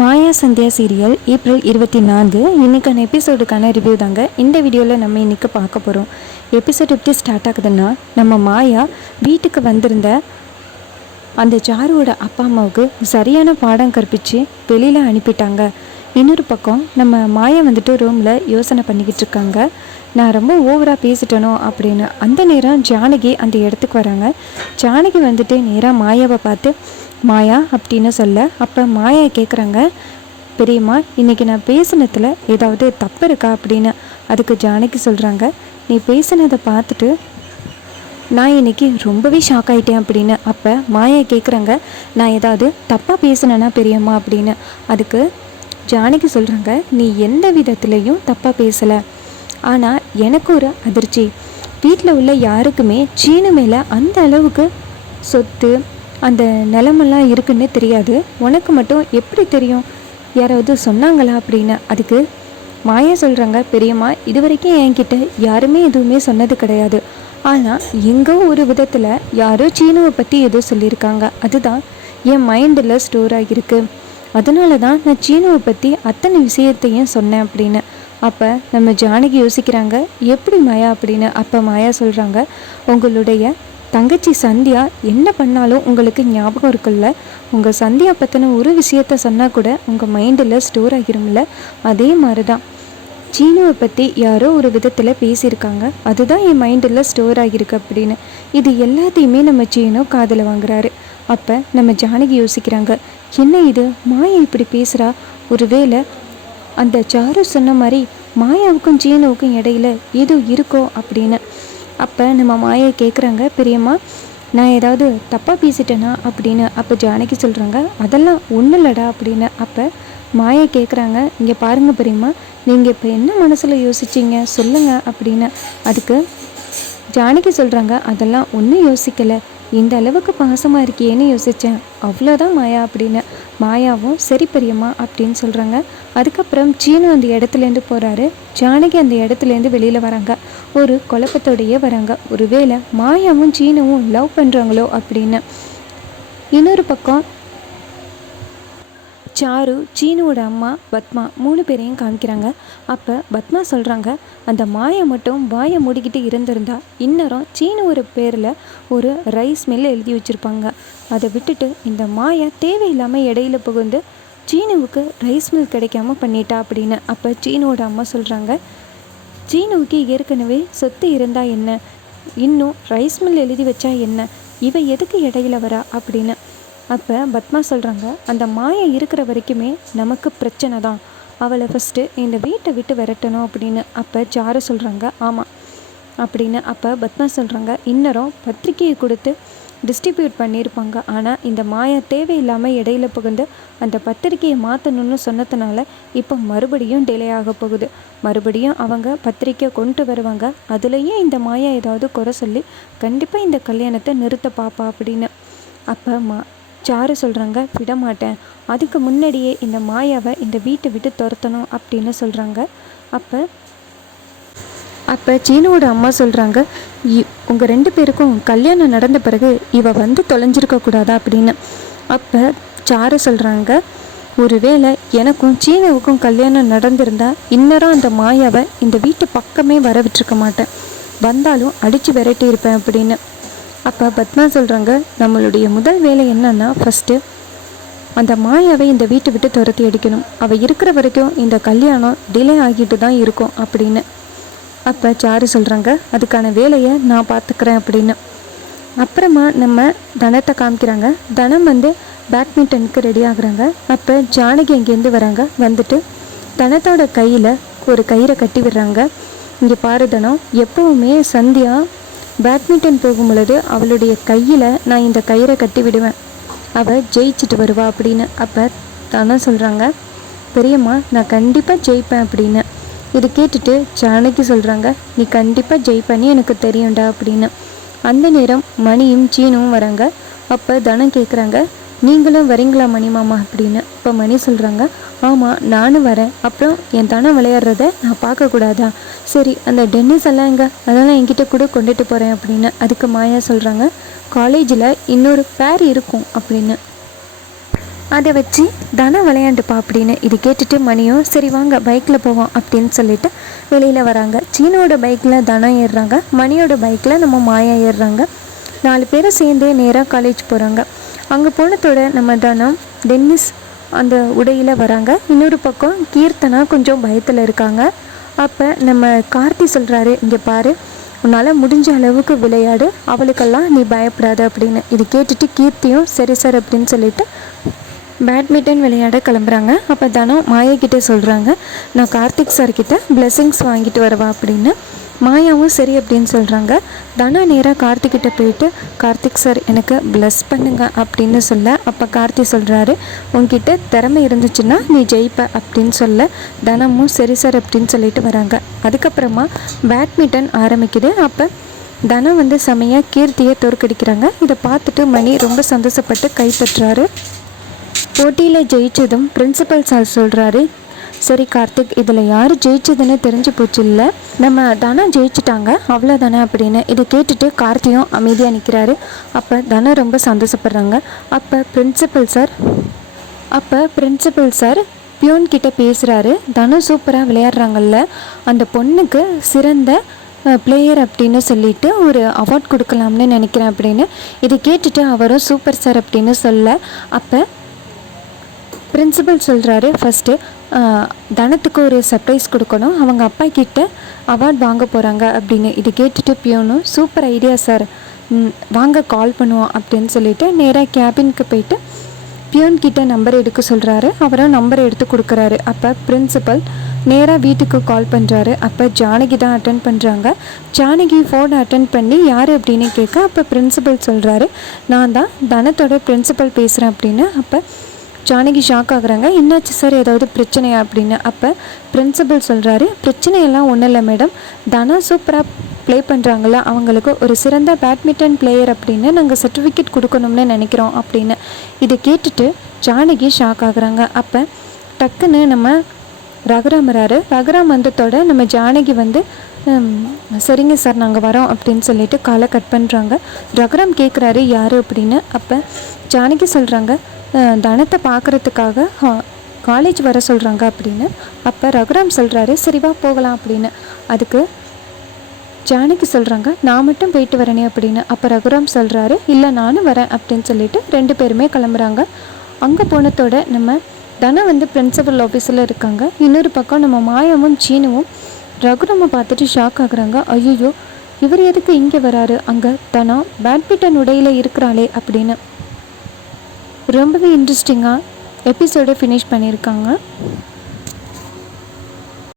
மாயா Sandhya serial April 24 இன்றைக்கான எபிசோடுக்கான review தாங்க இந்த வீடியோவில் நம்ம இன்றைக்கி பார்க்க போகிறோம். எபிசோட் எப்படி ஸ்டார்ட் ஆகுதுன்னா, நம்ம மாயா வீட்டுக்கு வந்திருந்த அந்த சாருவோட அப்பா அம்மாவுக்கு சரியான பாடம் கற்பித்து வெளியில் அனுப்பிட்டாங்க. இன்னொரு பக்கம் நம்ம மாயா வந்துட்டு ரூமில் யோசனை பண்ணிக்கிட்டு இருக்காங்க. நான் ரொம்ப ஓவராக பேசிட்டேனோ அப்படின்னு. அந்த நேரம் ஜானகி அந்த இடத்துக்கு வராங்க. ஜானகி வந்துட்டு நேராக மாயாவை பார்த்து மாயா அப்படின்னு சொல்ல, அப்போ மாயா கேட்குறாங்க, பெரியம்மா இன்றைக்கி நான் பேசினதில் ஏதாவது தப்பு இருக்கா அப்படின்னு. அதுக்கு ஜானகி சொல்கிறாங்க, நீ பேசினதை பார்த்துட்டு நான் இன்றைக்கி ரொம்பவே ஷாக் ஆகிட்டேன் அப்படின்னு. அப்போ மாயா கேட்குறாங்க, நான் ஏதாவது தப்பாக பேசினேன்னா பெரியம்மா அப்படின்னு. அதுக்கு ஜானகி சொல்கிறாங்க, நீ எந்த விதத்துலேயும் தப்பாக பேசலை. ஆனால் எனக்கு ஒரு அதிர்ச்சி, வீட்டில் உள்ள யாருக்குமே சீனு மேலே அந்த அளவுக்கு சொத்து அந்த நிலமெல்லாம் இருக்குன்னு தெரியாது, உனக்கு மட்டும் எப்படி தெரியும், யாராவது சொன்னாங்களா அப்படின்னு. அதுக்கு மாயா சொல்கிறாங்க, பெரியம்மா இது வரைக்கும் என்கிட்ட யாருமே எதுவுமே சொன்னது கிடையாது. ஆனால் எங்கோ ஒரு விதத்தில் யாரோ சீனுவை பற்றி ஏதோ சொல்லியிருக்காங்க, அதுதான் என் மைண்டில் ஸ்டோர் ஆகியிருக்கு. அதனால தான் நான் சீனுவை பற்றி அத்தனை விஷயத்தையும் சொன்னேன் அப்படின்னு. அப்போ நம்ம ஜானகி யோசிக்கிறாங்க, எப்படி மாயா அப்படின்னு. அப்போ மாயா சொல்கிறாங்க, உங்களுடைய தங்கச்சி சந்தியா என்ன பண்ணாலும் உங்களுக்கு ஞாபகம் இருக்குல்ல, உங்கள் சந்தியா பற்றின ஒரு விஷயத்த சொன்னால் கூட உங்கள் மைண்டில் ஸ்டோர் ஆகிரும்ல, அதே மாதிரி தான் சீனுவை பற்றி யாரோ ஒரு விதத்தில் பேசியிருக்காங்க, அதுதான் என் மைண்டில் ஸ்டோர் ஆகியிருக்கு அப்படின்னு. இது எல்லாத்தையுமே நம்ம சீனு காதில் வாங்குறாரு. அப்போ நம்ம ஜானகி யோசிக்கிறாங்க, என்ன இது மாயா இப்படி பேசுகிறா, ஒருவேளை அந்த சாரு சொன்ன மாதிரி மாயாவுக்கும் சீனுவுக்கும் இடையில ஏதோ இருக்கோ அப்படின்னு. அப்போ நம்ம மாயை கேட்குறாங்க, பெரியம்மா நான் ஏதாவது தப்பாக பேசிட்டேனா அப்படின்னு. அப்போ ஜானகி சொல்கிறாங்க, அதெல்லாம் ஒன்றும் இல்லடா அப்படின்னு. அப்போ மாயை கேட்குறாங்க, இங்கே பாருங்கள் பெரியம்மா, நீங்கள் இப்போ என்ன மனசில் யோசிச்சிங்க சொல்லுங்கள் அப்படின்னு. அதுக்கு ஜானகி சொல்கிறாங்க, அதெல்லாம் ஒன்றும் யோசிக்கலை, இந்த அளவுக்கு பாசமாக இருக்கியேன்னு யோசித்தேன், அவ்வளோதான் மாயா அப்படின்னு. மாயாவும் சரி பெரியம்மா அப்படின்னு சொல்கிறாங்க. அதுக்கப்புறம் சீனு அந்த இடத்துலேருந்து போகிறாரு. ஜானகி அந்த இடத்துலேருந்து வெளியில் வராங்க. ஒரு குழப்பத்தோடையே வராங்க, ஒருவேளை மாயாவும் சீனுவும் லவ் பண்ணுறாங்களோ அப்படின்னு. இன்னொரு பக்கம் சாரு, சீனுவோட அம்மா பத்மா 3 பேரையும் காமிக்கிறாங்க. அப்போ பத்மா சொல்கிறாங்க, அந்த மாயை மட்டும் வாயை மூடிக்கிட்டு இருந்திருந்தா இந்நேரம் சீனு ஒரு பேரில் ஒரு ரைஸ் மில் எழுதி வச்சுருப்பாங்க. அதை விட்டுட்டு இந்த மாயை தேவையில்லாமல் இடையில புகுந்து சீனுவுக்கு ரைஸ் மில் கிடைக்காம பண்ணிட்டா அப்படின்னு. அப்போ சீனுவோட அம்மா சொல்கிறாங்க, சீனுவுக்கு ஏற்கனவே சொத்து இருந்தால் என்ன, இன்னும் ரைஸ் மில் எழுதி வச்சா என்ன, இவ எதுக்கு இடையில வரா அப்படின்னு. அப்போ பத்மா சொல்கிறாங்க, அந்த மாயை இருக்கிற வரைக்குமே நமக்கு பிரச்சனை தான், அவளை ஃபஸ்ட்டு இந்த வீட்டை விட்டு விரட்டணும் அப்படின்னு. அப்போ சாரு சொல்கிறாங்க, ஆமாம் அப்படின்னு. அப்போ பத்மா சொல்கிறாங்க, இன்னரும் பத்திரிக்கையை கொடுத்து டிஸ்ட்ரிபியூட் பண்ணியிருப்பாங்க, ஆனால் இந்த மாயை தேவையில்லாமல் இடையில புகுந்து அந்த பத்திரிக்கையை மாற்றணும்னு சொன்னதுனால இப்போ மறுபடியும் டிலே ஆக போகுது, மறுபடியும் அவங்க பத்திரிக்கை கொண்டு வருவாங்க, அதுலேயே இந்த மாயா ஏதாவது குறை சொல்லி கண்டிப்பாக இந்த கல்யாணத்தை நிறுத்த பாப்பா அப்படின்னு. அப்போ சாரு சொல்கிறாங்க, விட மாட்டேன், அதுக்கு முன்னாடியே இந்த மாயாவை இந்த வீட்டை விட்டு துரத்தணும் அப்படின்னு சொல்கிறாங்க. அப்போ சீனுவோட அம்மா சொல்கிறாங்க, உங்கள் 2 பேருக்கும் கல்யாணம் நடந்த பிறகு இவ வந்து தொலைஞ்சிருக்கக்கூடாதா அப்படின்னு. அப்போ சாரு சொல்கிறாங்க, ஒருவேளை எனக்கும் சீனுவுக்கும் கல்யாணம் நடந்திருந்தா இந்நேரம் அந்த மாயாவை இந்த வீட்டு பக்கமே வர விட்டுருக்க மாட்டேன், வந்தாலும் அடித்து விரட்டி இருப்பேன் அப்படின்னு. அப்போ பத்மா சொல்கிறாங்க, நம்மளுடைய முதல் வேலை என்னன்னா, ஃபஸ்ட்டு அந்த மாயாவை இந்த வீட்டை விட்டு துரத்தி அடிக்கணும், அவள் இருக்கிற வரைக்கும் இந்த கல்யாணம் டிலே ஆகிட்டு தான் இருக்கும் அப்படின்னு. அப்போ சாரு சொல்கிறாங்க, அதுக்கான வேலையை நான் பார்த்துக்கிறேன் அப்படின்னு. அப்புறமா நம்ம தனத்தை காமிக்கிறாங்க. தனம் வந்து பேட்மிண்டனுக்கு ரெடி ஆகுறாங்க. அப்போ ஜானகி இங்கேருந்து வராங்க. வந்துட்டு தனத்தோட கையில் ஒரு கயிறை கட்டி விடுறாங்க. இங்கே பாரு தனம், எப்போவுமே சந்தியா பேட்மிண்டன் போகும் பொழுது அவளுடைய கையில் நான் இந்த கயிறை கட்டி விடுவேன், அவள் ஜெயிச்சுட்டு வருவா அப்படின்னு. அப்போ தானே சொல்கிறாங்க, பெரியம்மா நான் கண்டிப்பாக ஜெயிப்பேன் அப்படின்னு. இது கேட்டுட்டு ஜானகி சொல்கிறாங்க, நீ கண்டிப்பாக ஜெயிப்பேன்னு எனக்கு தெரியும்டா அப்படின்னு. அந்த நேரம் மணியும் சீனும் வராங்க. அப்போ தனம் கேட்குறாங்க, நீங்களும் வரீங்களா மணி மாமா அப்படின்னு. இப்போ மணி சொல்கிறாங்க, ஆமாம் நானும் வரேன், அப்புறம் என் தனம் விளையாடுறத நான் பார்க்கக்கூடாதா, சரி அந்த டென்னிஸ் எல்லாம் எங்கே, அதெல்லாம் என்கிட்ட கூட கொண்டுட்டு போகிறேன் அப்படின்னு. அதுக்கு மாயா சொல்கிறாங்க, காலேஜில் இன்னொரு பேர் இருக்கும் அப்படின்னு. அதை வச்சு தனம் விளையாண்டுப்பா அப்படின்னு இது கேட்டுட்டு மணியும் சரி வாங்க பைக்கில் போவோம் அப்படின்னு சொல்லிட்டு வெளியில் வராங்க. சீனோட பைக்கில் தனம் ஏறுறாங்க, மணியோட பைக்கில் நம்ம மாயா ஏறுறாங்க. 4 பேரும் சேர்ந்து நேராக காலேஜ் போகிறாங்க. அங்கே போனதோட நம்ம தனம் டென்னிஸ் அந்த உடையில் வராங்க. இன்னொரு பக்கம் கீர்த்தனா கொஞ்சம் பயத்தில் இருக்காங்க. அப்போ நம்ம கார்த்தி சொல்கிறாரு, இங்கே பாரு, உன்னால் முடிஞ்ச அளவுக்கு விளையாடு, அவளுக்கெல்லாம் நீ பயப்படாத அப்படின்னு. இது கேட்டுட்டு கீர்த்தியும் சரி சார் அப்படின்னு சொல்லிட்டு பேட்மிண்டன் விளையாட கிளம்புறாங்க. அப்போ தனம் மாயாக்கிட்டே சொல்கிறாங்க, நான் கார்த்திக் சார்கிட்ட பிளெஸிங்ஸ் வாங்கிட்டு வரவா அப்படின்னு. மாயாவும் சரி அப்படின்னு சொல்கிறாங்க. தனா நேராக கார்த்திக்கிட்ட போயிட்டு, கார்த்திக் சார் எனக்கு ப்ளஸ் பண்ணுங்க அப்படின்னு சொல்ல, அப்போ கார்த்தி சொல்கிறாரு, உன்கிட்ட திறமை இருந்துச்சுன்னா நீ ஜெயிப்ப அப்படின்னு சொல்ல, தனமும் சரி சார் அப்படின்னு சொல்லிட்டு வராங்க. அதுக்கப்புறமா பேட்மிண்டன் ஆரம்பிக்குது. அப்போ தனம் செமையாக கீர்த்தியை தோற்கடிக்கிறாங்க. இதை பார்த்துட்டு மணி ரொம்ப சந்தோஷப்பட்டு கை தட்டுறாரு. போட்டியில் ஜெயித்ததும் பிரின்சிபல் சார் சொல்கிறாரு, சரி கார்த்திக், இதில் யார் ஜெயிச்சதுன்னு தெரிஞ்சு போச்சு, இல்லை நம்ம தனம் ஜெயிச்சிட்டாங்க அவ்வளோதானே அப்படின்னு. இதை கேட்டுட்டு கார்த்தியும் அமைதியாக நிற்கிறாரு. அப்போ தனம் ரொம்ப சந்தோஷப்படுறாங்க. அப்போ பிரின்சிபல் சார் பியோன்கிட்ட பேசுகிறாரு, தனம் சூப்பராக விளையாடுறாங்கல்ல, அந்த பொண்ணுக்கு சிறந்த பிளேயர் அப்படின்னு சொல்லிட்டு ஒரு அவார்ட் கொடுக்கலாம்னு நினைக்கிறேன் அப்படின்னு. இதை கேட்டுட்டு அவரும் சூப்பர் சார் அப்படின்னு சொல்ல, அப்போ பிரின்சிபல் சொல்கிறாரு, ஃபஸ்ட்டு தனத்துக்கு ஒரு சர்ப்ரைஸ் கொடுக்கணும், அவங்க அப்பா கிட்ட அவார்ட் வாங்க போகிறாங்க அப்படின்னு. இது கேட்டுட்டு பியோனும் சூப்பர் ஐடியா சார், வாங்க கால் பண்ணுவோம் அப்படின்னு சொல்லிட்டு நேராக கேபினுக்கு போயிட்டு பியோன்கிட்ட நம்பர் எடுக்க சொல்கிறாரு. அவரும் நம்பரை எடுத்து கொடுக்குறாரு. அப்போ பிரின்சிபல் நேராக வீட்டுக்கு கால் பண்ணுறாரு. அப்போ ஜானகி தான் அட்டன் பண்ணுறாங்க. ஜானகி ஃபோன் அட்டன் பண்ணி யார் அப்படின்னு கேட்க, அப்போ பிரின்சிபல் சொல்கிறாரு, நான் தான் தனத்தோட பிரின்சிபல் பேசுகிறேன் அப்படின்னு. அப்போ ஜானகி ஷாக் ஆகுறாங்க, என்னாச்சு சார், ஏதாவது பிரச்சனையா அப்படின்னு. அப்போ பிரின்சிபல் சொல்கிறாரு, பிரச்சனையெல்லாம் ஒன்றும் இல்லை மேடம், தனா சூப்பராக ப்ளே பண்ணுறாங்கள, அவங்களுக்கு ஒரு சிறந்த பேட்மிண்டன் பிளேயர் அப்படின்னு நாங்கள் சர்டிஃபிகேட் கொடுக்கணும்னு நினைக்கிறோம் அப்படின்னு. இதை கேட்டுட்டு ஜானகி ஷாக் ஆகுறாங்க. அப்போ டக்குன்னு நம்ம ரகுராம் வராரு. ரகுராம் வந்ததோட நம்ம ஜானகி சரிங்க சார் நாங்கள் வரோம் அப்படின்னு சொல்லிட்டு காலை கட் பண்ணுறாங்க. ரகுராம் கேட்குறாரு யார் அப்படின்னு. அப்போ ஜானகி சொல்கிறாங்க, தனத்தை பார்க்குறதுக்காக காலேஜ் வர சொல்கிறாங்க அப்படின்னு. அப்போ ரகுராம் சொல்கிறாரு, சரிவா போகலாம் அப்படின்னு. அதுக்கு ஜானகி சொல்கிறாங்க, நான் மட்டும் போயிட்டு வரேனே அப்படின்னு. அப்போ ரகுராம் சொல்கிறாரு, இல்லை நானும் வரேன் அப்படின்னு சொல்லிட்டு 2 பேருமே கிளம்புறாங்க. அங்கே போனதோட நம்ம தனம் பிரின்சிபல் ஆஃபீஸில் இருக்காங்க. இன்னொரு பக்கம் நம்ம மாயாவும் சீனுவும் ரகுராமை பார்த்துட்டு ஷாக் ஆகுறாங்க. ஐயோ, இவர் எதுக்கு இங்கே வராரு, அங்கே தனம் பேட்மிண்டன் உடையில் இருக்கிறாளே அப்படின்னு. ரொம்பவே இன்ட்ரெஸ்டிங்காக எபிசோடை ஃபினிஷ் பண்ணியிருக்காங்க.